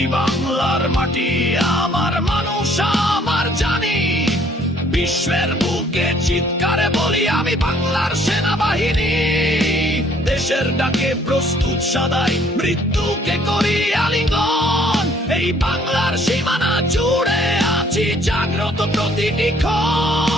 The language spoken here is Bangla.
মাটি বাংলার মাটি, আমার মানুষ আমার জানি। বিশ্বের বুকে চিৎকারে বলি আমি বাংলার সেনাবাহিনী। দেশের ডাকে প্রস্তুত সদাই, মৃত্যুকে করি আলিঙ্গন। এই বাংলার সীমানা জুড়ে আছি জাগ্রত প্রতিটি ক্ষণ।